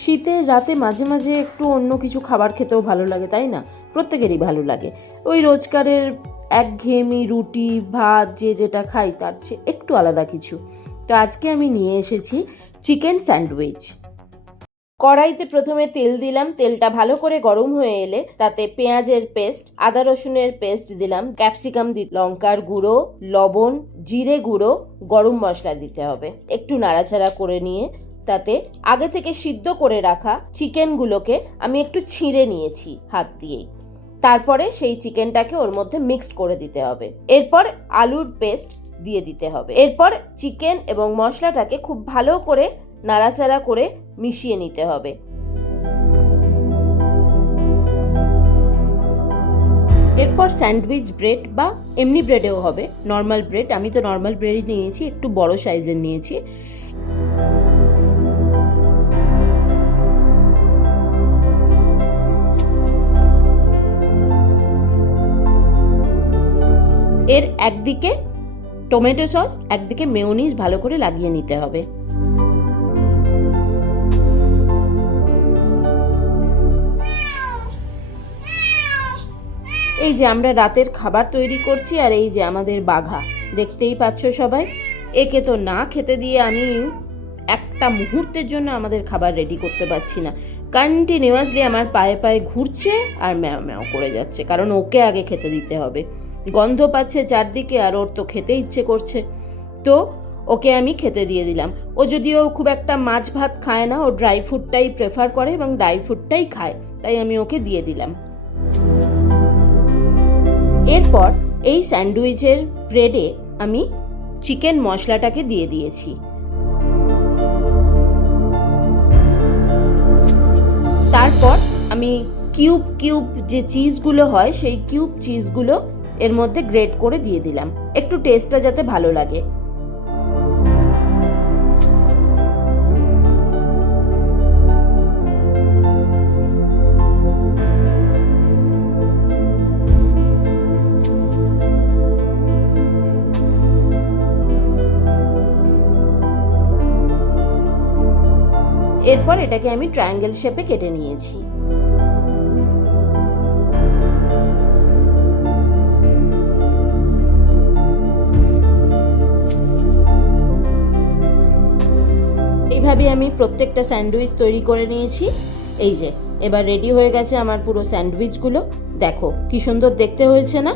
শীতের রাতে মাঝে মাঝে একটু অন্য কিছু খাবার খেতেও ভালো লাগে, তাই না? প্রত্যেকেরই ভালো লাগে। ওই রোজকারের একঘেয়েমি রুটি, ভাত, যে যেটা খাই, তার চেয়ে একটু আলাদা কিছু। তো আজকে আমি নিয়ে এসেছি চিকেন স্যান্ডউইচ। কড়াইতে প্রথমে তেল দিলাম, তেলটা ভালো করে গরম হয়ে এলে তাতে পেঁয়াজের পেস্ট, আদা রসুনের পেস্ট দিলাম, ক্যাপসিকাম দি, লঙ্কার গুঁড়ো, লবণ, জিরে গুঁড়ো, গরম মশলা দিতে হবে। একটু নাড়াচাড়া করে নিয়ে তাতে আগে থেকে সিদ্ধ করে রাখা চিকেনগুলোকে আমি একটু ছিঁড়ে নিয়েছি হাত দিয়েই। তারপরে সেই চিকেনটাকে ওর মধ্যে মিক্সড করে দিতে হবে। এরপর আলুর পেস্ট দিয়ে দিতে হবে। এরপর চিকেন এবং মশলাটাকে খুব ভালো করে নাড়াচাড়া করে মিশিয়ে নিতে হবে। এরপর স্যান্ডউইচ ব্রেড বা এমনি ব্রেডেও হবে। নর্মাল ব্রেড, আমি তো নর্মাল ব্রেডই নিয়েছি, একটু বড় সাইজের নিয়েছি। এর একদিকে টমেটো সস, একদিকে মেয়োনিজ ভালো করে লাগিয়ে নিতে হবে। এই যে আমরা রাতের খাবার তৈরি করছি আর এই যে আমাদের বাঘা, দেখতেই পাচ্ছ সবাই? একে তো না খেতে দিয়ে আমি একটা মুহূর্তের জন্য আমাদের খাবার রেডি করতে পারছি না। কন্টিনিউয়াসলি আমার পায়ে পায়ে ঘুরছে আর ম্যাও ম্যাও করে যাচ্ছে, কারণ ওকে আগে খেতে দিতে হবে। গন্ধ পাচ্ছে চারদিকে আর ওর তো খেতে ইচ্ছে করছে। তো ওকে আমি খেতে দিয়ে দিলাম। ও যদিও খুব একটা মাছ ভাত খায় না, ও ড্রাই ফ্রুটটাই প্রেফার করে এবং ড্রাই ফ্রুটটাই খায়, তাই আমি ওকে দিয়ে দিলাম। এরপর এই স্যান্ডউইচের ব্রেডে আমি চিকেন মশলাটাকে দিয়ে দিয়েছি। তারপর আমি কিউব কিউব যে চিজগুলো হয়, সেই কিউব চিজগুলো এর মধ্যে গ্রেট করে দিয়ে দিলাম। একটু টেস্টটা যাতে ভালো লাগে। এরপর এটাকে আমি ট্রায়াঙ্গেল শেপে কেটে নিয়েছি। এইভাবে আমি প্রত্যেকটা স্যান্ডউইচ তৈরি করে নিয়েছি। এই যে, এবার রেডি হয়ে গেছে আমার পুরো স্যান্ডউইচগুলো। দেখো, কি সুন্দর দেখতে হয়েছে না?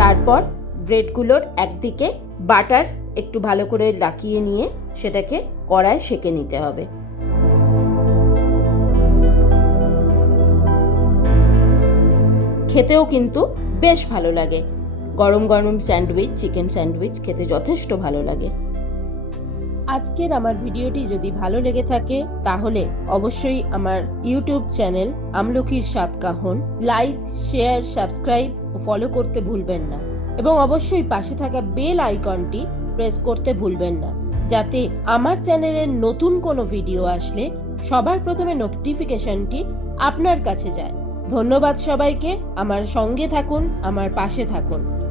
তারপর ব্রেডগুলোর একদিকে বাটার একটু ভালো করে লাকিয়ে নিয়ে সেটাকে কড়ায় সেকে নিতে হবে। খেতেও কিন্তু বেশ ভালো লাগে। গরম গরম স্যান্ডউইচ, চিকেন স্যান্ডউইচ খেতে যথেষ্ট ভালো লাগে। আজকের আমার ভিডিওটি যদি ভালো লেগে থাকে, তাহলে অবশ্যই আমার ইউটিউব চ্যানেল আমলকির সাত কাহন লাইক, শেয়ার, সাবস্ক্রাইব ও ফলো করতে ভুলবেন না। এবং অবশ্যই পাশে থাকা বেল আইকনটি প্রেস করতে ভুলবেন না। যাতে আমার চ্যানেলের নতুন কোনো ভিডিও আসলে সবার প্রথমে নোটিফিকেশনটি আপনার কাছে যায়। ধন্যবাদ সবাইকে। আমার সঙ্গে থাকুন, আমার পাশে থাকুন।